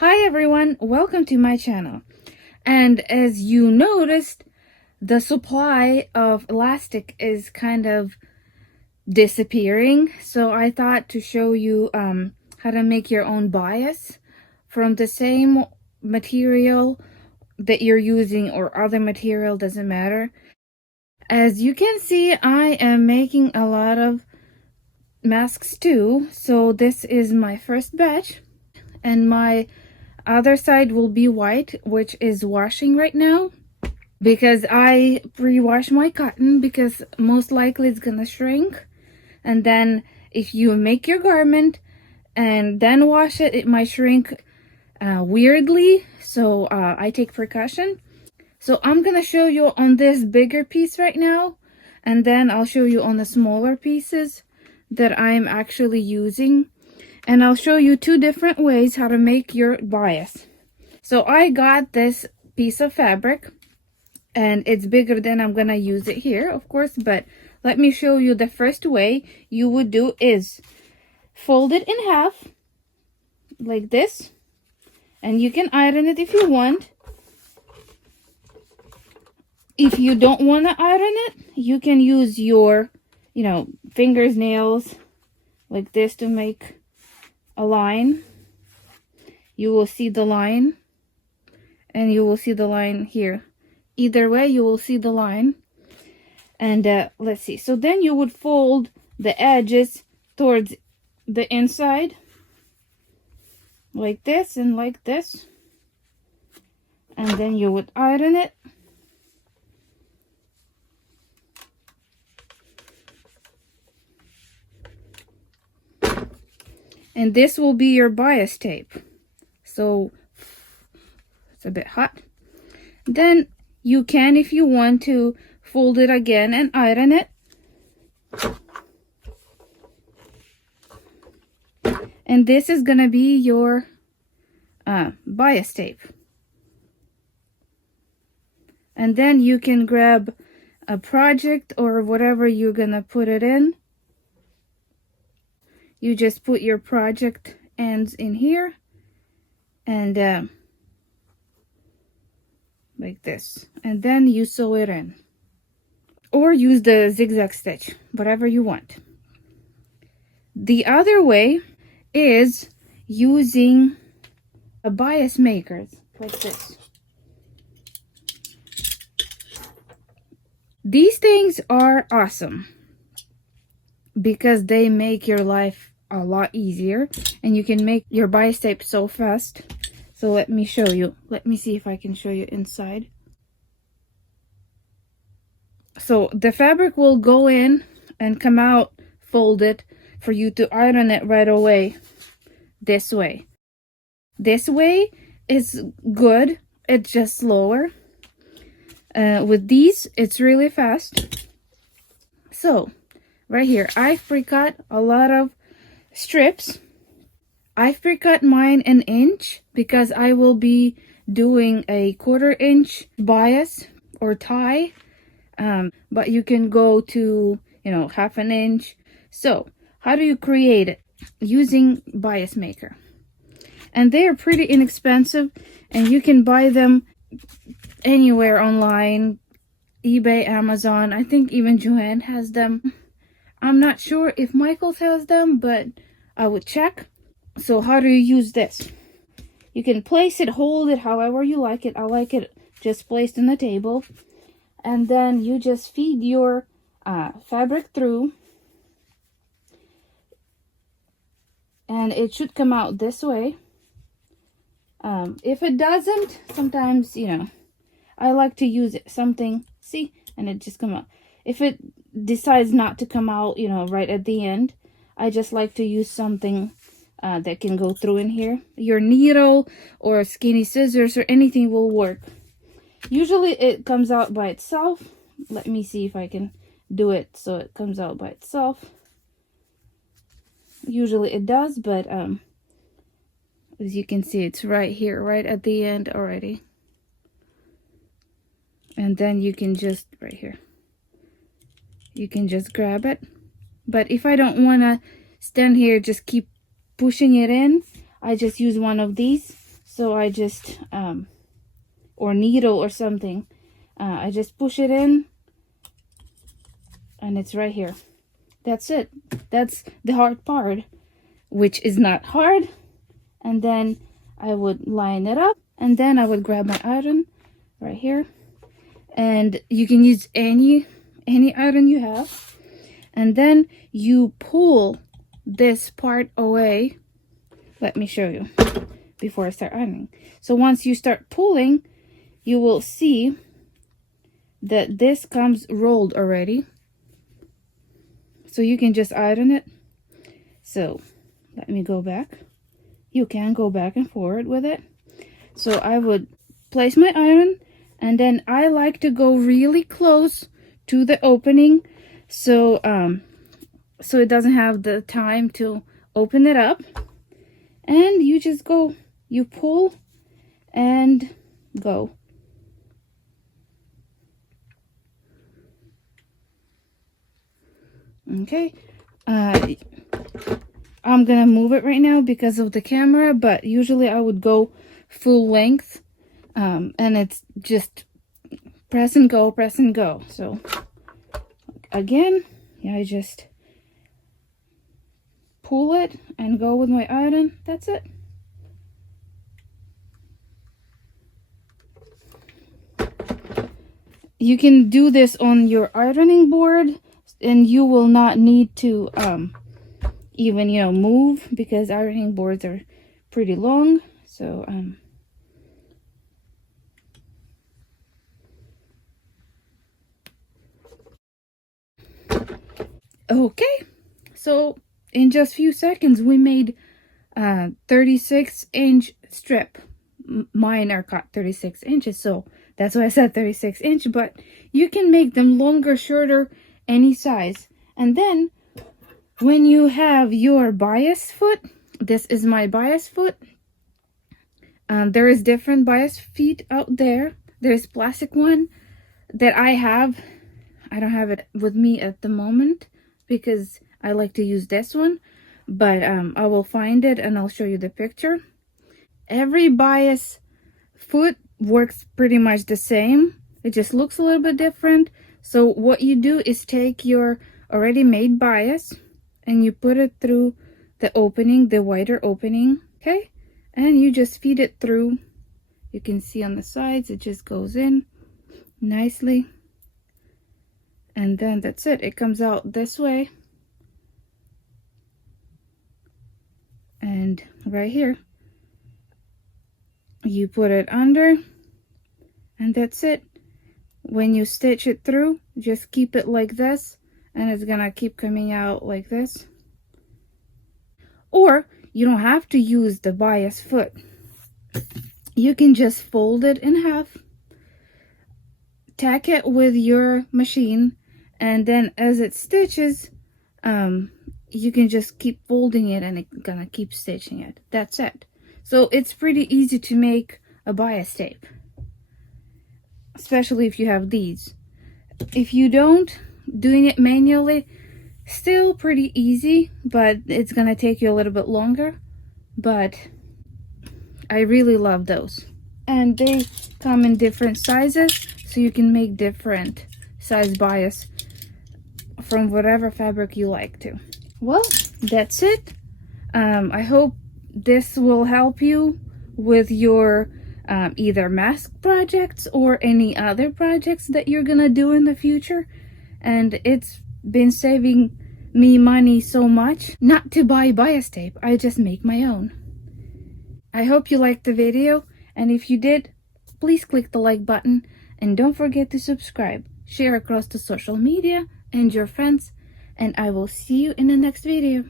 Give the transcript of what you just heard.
Hi everyone, welcome to my channel. And as you noticed, the supply of elastic is kind of disappearing. So I thought to show you how to make your own bias from the same material that you're using, or other material, doesn't matter. As you can see, I am making a lot of masks too. So this is my first batch, and my other side will be white, which is washing right now, because I pre-wash my cotton, because most likely it's gonna shrink. And then if you make your garment and then wash it, it might shrink weirdly. So I take precaution. So I'm gonna show you on this bigger piece right now, and then I'll show you on the smaller pieces that I'm actually using. And I'll show you two different ways how to make your bias. So I got this piece of fabric, and it's bigger than I'm gonna use it here, of course, but let me show you the first way you would do is fold it in half like this, and you can iron it if you want. If you don't want to iron it, you can use your, fingers, nails like this to make a line. You will see the line, and you will see the line here. Either way, you will see the line. And let's see. So then you would fold the edges towards the inside like this and like this. And then you would iron it. And this will be your bias tape. So it's a bit hot. Then you can, if you want to, fold it again and iron it. And this is gonna be your bias tape. And then you can grab a project or whatever you're gonna put it in. You just put your project ends in here, and like this, and then you sew it in, or use the zigzag stitch, whatever you want. The other way is using a bias maker like this. These things are awesome because they make your life a lot easier, and you can make your bias tape so fast. So let me show you. Let me see if I can show you inside. So the fabric will go in and come out folded for you to iron it right away. This way. This way is good. It's just slower. With these, it's really fast. So right here, I've pre-cut a lot of strips. I've pre-cut mine 1 inch because I will be doing a 1/4 inch bias or tie. But you can go to, 1/2 inch. So how do you create it? Using bias maker. And they are pretty inexpensive, and you can buy them anywhere online. eBay, Amazon, I think even Joann has them. I'm not sure if Michaels has them, but I would check. So how do you use this? You can place it, hold it however you like it. I like it just placed on the table. And then you just feed your fabric through. And it should come out this way. If it doesn't, sometimes, I like to use something, see, and it just come out. If it decides not to come out, right at the end, I just like to use something that can go through in here. Your needle or skinny scissors or anything will work. Usually it comes out by itself. Let me see if I can do it so it comes out by itself. Usually it does, but as you can see, it's right here, right at the end already. And then you can just, right here, you can just grab it. But if I don't want to stand here, just keep pushing it in, I just use one of these. So I just, or needle or something, I just push it in and it's right here. That's it. That's the hard part, which is not hard. And then I would line it up, and then I would grab my iron right here, and you can use any iron you have, and then you pull this part away. Let me show you before I start ironing. So once you start pulling, you will see that this comes rolled already, so you can just iron it. So let me go back. You can go back and forward with it. So I would place my iron, and then I like to go really close to the opening, so so it doesn't have the time to open it up. And you just go, you pull and go. Okay, I'm gonna move it right now because of the camera, but usually I would go full length, and it's just press and go, press and go. So again, yeah, I just pull it and go with my iron. That's it. You can do this on your ironing board, and you will not need to even, you know, move, because ironing boards are pretty long. So okay, so in just few seconds we made 36-inch strip. Mine are cut 36 inches, so that's why I said 36-inch, but you can make them longer, shorter, any size. And then when you have your bias foot, this is my bias foot. There is different bias feet out there. There's plastic one that I have. I don't have it with me at the moment because I like to use this one, but I will find it and I'll show you the picture. Every bias foot works pretty much the same. It just looks a little bit different. So what you do is take your already made bias and you put it through the opening, the wider opening, okay? And you just feed it through. You can see on the sides, it just goes in nicely. And then that's it. It comes out this way. And right here, you put it under, and that's it. When you stitch it through, just keep it like this, and it's gonna keep coming out like this. Or you don't have to use the bias foot. You can just fold it in half, tack it with your machine, and then as it stitches, you can just keep folding it and it's gonna keep stitching it. That's it. So it's pretty easy to make a bias tape, especially if you have these. If you don't, doing it manually, still pretty easy, but it's gonna take you a little bit longer. But I really love those. And they come in different sizes, so you can make different size bias from whatever fabric you like to. Well, that's it. I hope this will help you with your either mask projects or any other projects that you're gonna do in the future. And it's been saving me money so much not to buy bias tape. I just make my own. I hope you liked the video, and if you did, please click the like button and don't forget to subscribe, share across the social media and your friends, and I will see you in the next video.